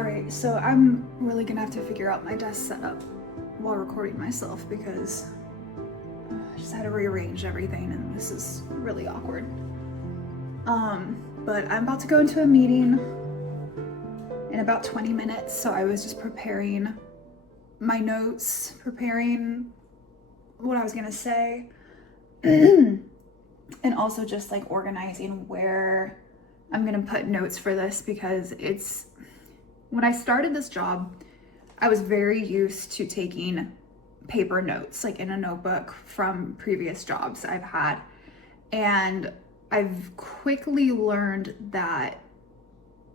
Alright, so I'm really gonna have to figure out my desk setup while recording myself because I just had to rearrange everything and this is really awkward. But I'm about to go into a meeting in about 20 minutes, so I was just preparing my notes, preparing what I was gonna say, and also just like organizing where I'm gonna put notes for this because when I started this job, I was very used to taking paper notes, like in a notebook from previous jobs I've had. And I've quickly learned that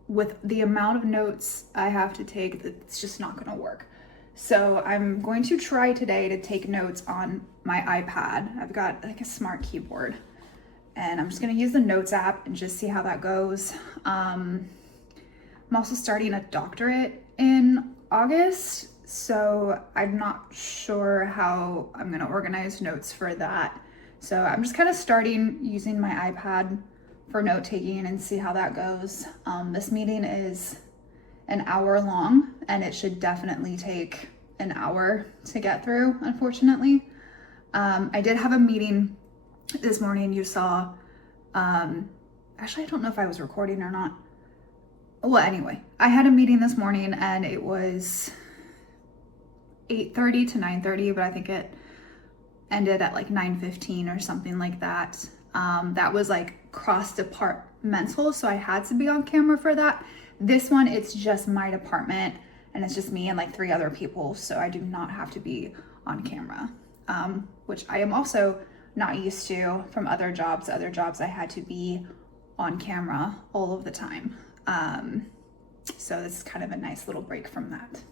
with the amount of notes I have to take, it's just not gonna work. So I'm going to try today to take notes on my iPad. I've got like a smart keyboard and I'm just gonna use the Notes app and just see how that goes. I'm also starting a doctorate in August, so I'm not sure how I'm gonna organize notes for that. So I'm just kind of starting using my iPad for note taking and see how that goes. This meeting is an hour long and it should definitely take an hour to get through, unfortunately. I did have a meeting this morning, you saw. Actually, I don't know if I was recording or not. Well, anyway, I had a meeting this morning and it was 8:30 to 9:30, but I think it ended at like 9:15 or something like that. That was like cross-departmental, so I had to be on camera for that. This one, it's just my department and it's just me and like 3 other people, so I do not have to be on camera, which I am also not used to from other jobs. Other jobs I had to be on camera all of the time. So this is kind of a nice little break from that.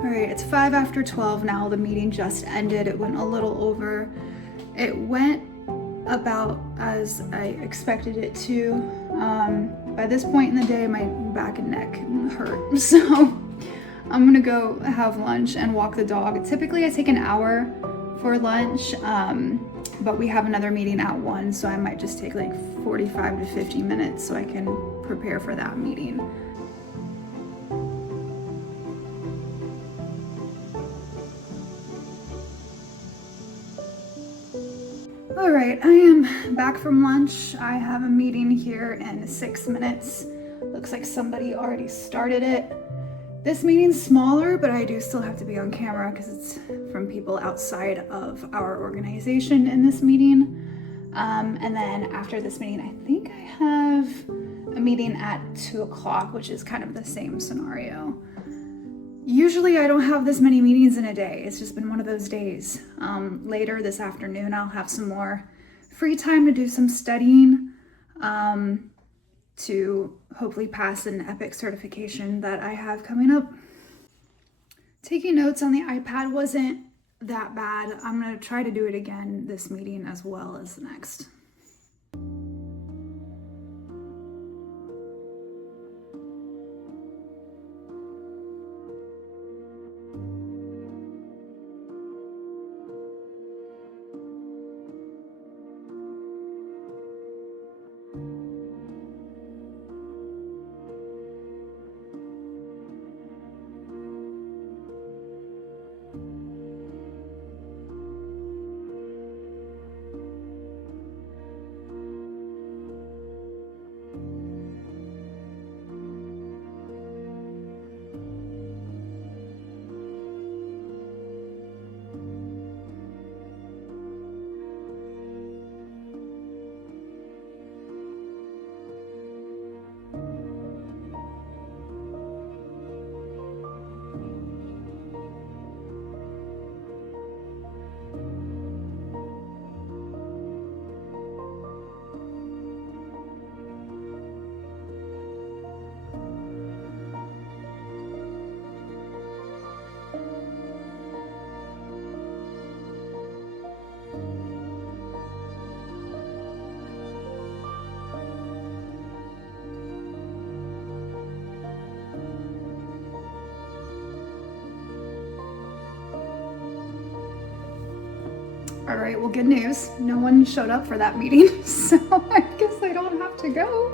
All right, it's 5 after 12 now. The meeting just ended. It went a little over. It went about as I expected it to. By this point in the day, my back and neck hurt. So I'm gonna go have lunch and walk the dog. Typically I take an hour for lunch, but we have another meeting at 1, so I might just take like 45 to 50 minutes so I can prepare for that meeting. All right, I am back from lunch. I have a meeting here in 6 minutes. Looks like somebody already started it. This meeting's smaller, but I do still have to be on camera because it's from people outside of our organization in this meeting. And then after this meeting, I think I have a meeting at 2 o'clock, which is kind of the same scenario. Usually I don't have this many meetings in a day. It's just been one of those days. Later this afternoon, I'll have some more free time to do some studying to hopefully pass an EPIC certification that I have coming up. Taking notes on the iPad wasn't that bad. I'm gonna try to do it again this meeting as well as the next. All right, well, good news. No one showed up for that meeting, so I guess I don't have to go.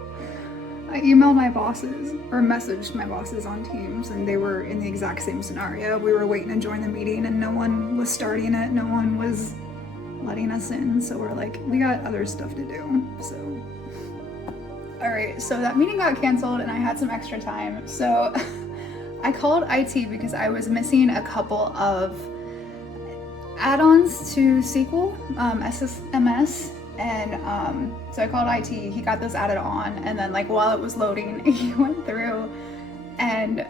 I emailed my bosses, or messaged my bosses on Teams, and they were in the exact same scenario. We were waiting to join the meeting and no one was starting it. No one was letting us in. So we're like, we got other stuff to do, so. All right, so that meeting got canceled and I had some extra time. So I called IT because I was missing a couple of add-ons to SQL, SSMS, and so I called IT. He got those added on, and then like while it was loading, he went through and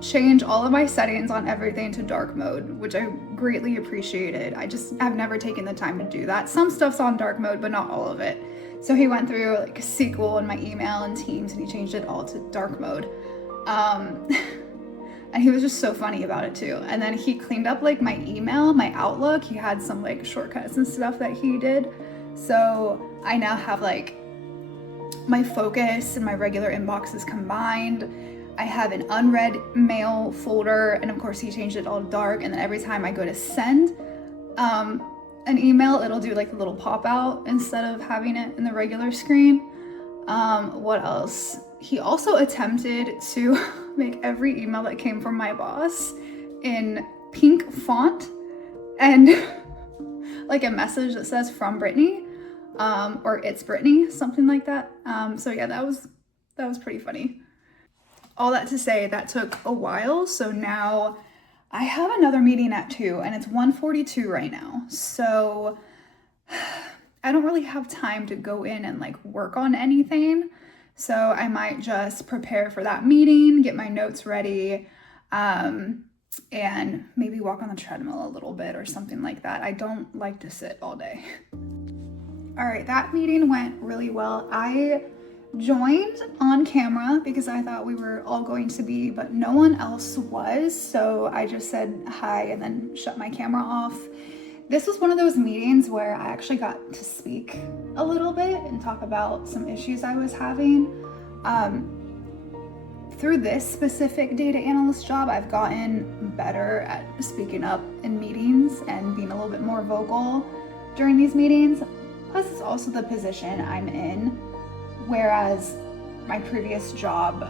changed all of my settings on everything to dark mode, which I greatly appreciated. I've never taken the time to do that. Some stuff's on dark mode, but not all of it. So he went through like SQL and my email and Teams, and he changed it all to dark mode. And he was just so funny about it too. And then he cleaned up like my email, my Outlook. He had some like shortcuts and stuff that he did. So I now have like my focus and my regular inboxes combined. I have an unread mail folder, and of course he changed it all dark. And then every time I go to send an email, it'll do like a little pop out instead of having it in the regular screen. What else? He also attempted to make every email that came from my boss in pink font and like a message that says from Brittany, or it's Brittany, something like that. So yeah, that was pretty funny. All that to say, that took a while. So now I have another meeting at 2 and it's 1:42 right now. So I don't really have time to go in and like work on anything. So I might just prepare for that meeting, get my notes ready, and maybe walk on the treadmill a little bit or something like that. I don't like to sit all day. All right, that meeting went really well. I joined on camera because I thought we were all going to be, but no one else was. So I just said hi and then shut my camera off. This was one of those meetings where I actually got to speak a little bit and talk about some issues I was having. Through this specific data analyst job, I've gotten better at speaking up in meetings and being a little bit more vocal during these meetings. Plus, it's also the position I'm in, whereas my previous job,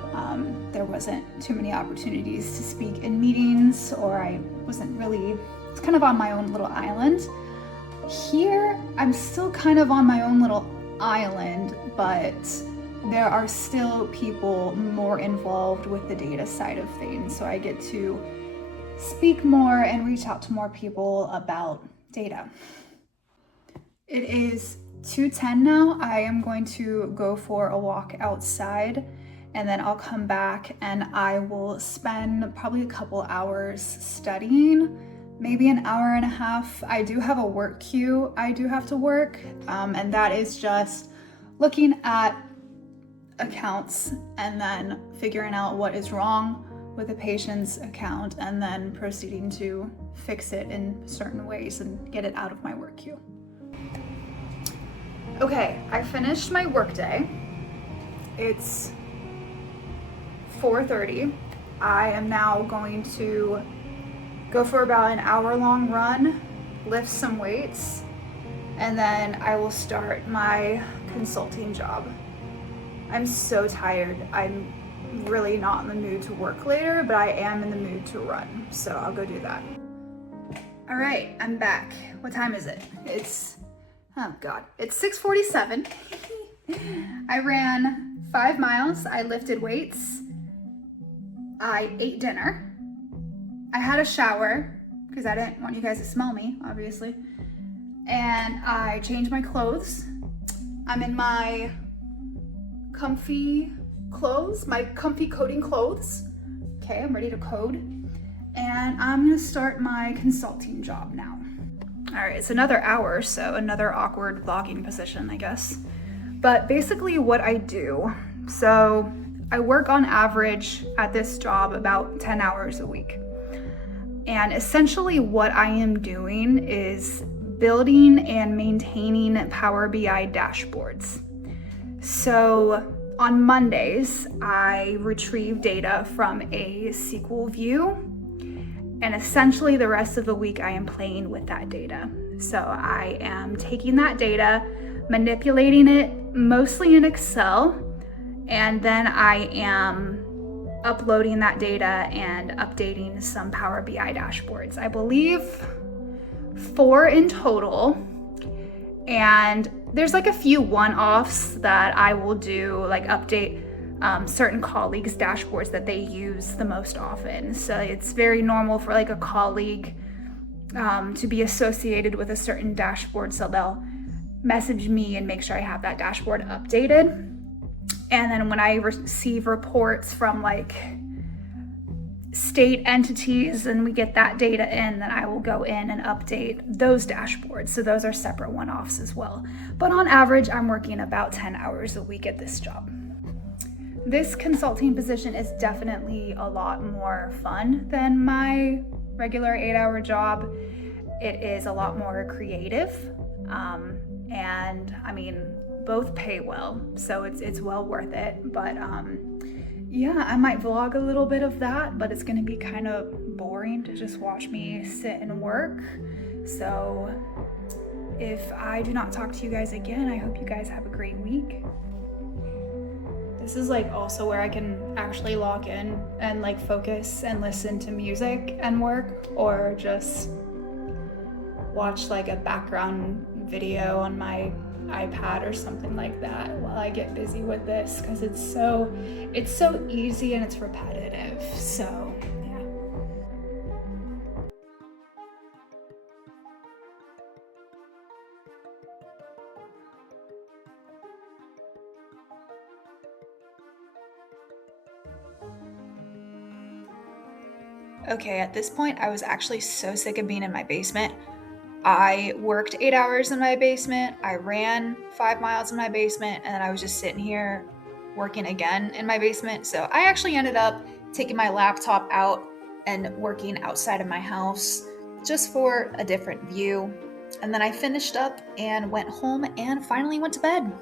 there wasn't too many opportunities to speak in meetings, or I wasn't really, it's kind of on my own little island. Here, I'm still kind of on my own little island, but there are still people more involved with the data side of things. So I get to speak more and reach out to more people about data. It is 2:10 now. I am going to go for a walk outside and then I'll come back and I will spend probably a couple hours studying, maybe an hour and a half. I do have a work queue I do have to work, and that is just looking at accounts and then figuring out what is wrong with the patient's account and then proceeding to fix it in certain ways and get it out of my work queue. Okay, I finished my workday. It's 4:30. I am now going to go for about an hour-long run, lift some weights, and then I will start my consulting job. I'm so tired. I'm really not in the mood to work later, but I am in the mood to run, so I'll go do that. All right, I'm back. What time is it? It's 6:47. I ran 5 miles, I lifted weights, I ate dinner, I had a shower, because I didn't want you guys to smell me, obviously, and I changed my clothes. I'm in my comfy clothes, my comfy coding clothes. Okay, I'm ready to code, and I'm gonna start my consulting job now. All right, it's another hour, so another awkward vlogging position, I guess. But basically what I do, so I work on average at this job about 10 hours a week. And essentially what I am doing is building and maintaining Power BI dashboards. So on Mondays, I retrieve data from a SQL view, and essentially the rest of the week I am playing with that data. So I am taking that data, manipulating it mostly in Excel, and then I am uploading that data and updating some Power BI dashboards. I believe 4 in total, and there's like a few one-offs that I will do, like update certain colleagues' dashboards that they use the most often. So it's very normal for like a colleague to be associated with a certain dashboard, so they'll message me and make sure I have that dashboard updated. And then when I receive reports from like state entities and we get that data in, then I will go in and update those dashboards. So those are separate one-offs as well. But on average, I'm working about 10 hours a week at this job. This consulting position is definitely a lot more fun than my regular 8-hour job. It is a lot more creative. And I mean, both pay well, so it's well worth it. But yeah, I might vlog a little bit of that, but it's gonna be kind of boring to just watch me sit and work. So if I do not talk to you guys again, I hope you guys have a great week. This is like also where I can actually log in and like focus and listen to music and work, or just watch like a background video on my iPad or something like that while I get busy with this, because it's so easy and it's repetitive. So yeah. Okay, at this point I was actually so sick of being in my basement. I worked 8 hours in my basement, I ran 5 miles in my basement, and then I was just sitting here working again in my basement. So I actually ended up taking my laptop out and working outside of my house just for a different view. And then I finished up and went home and finally went to bed.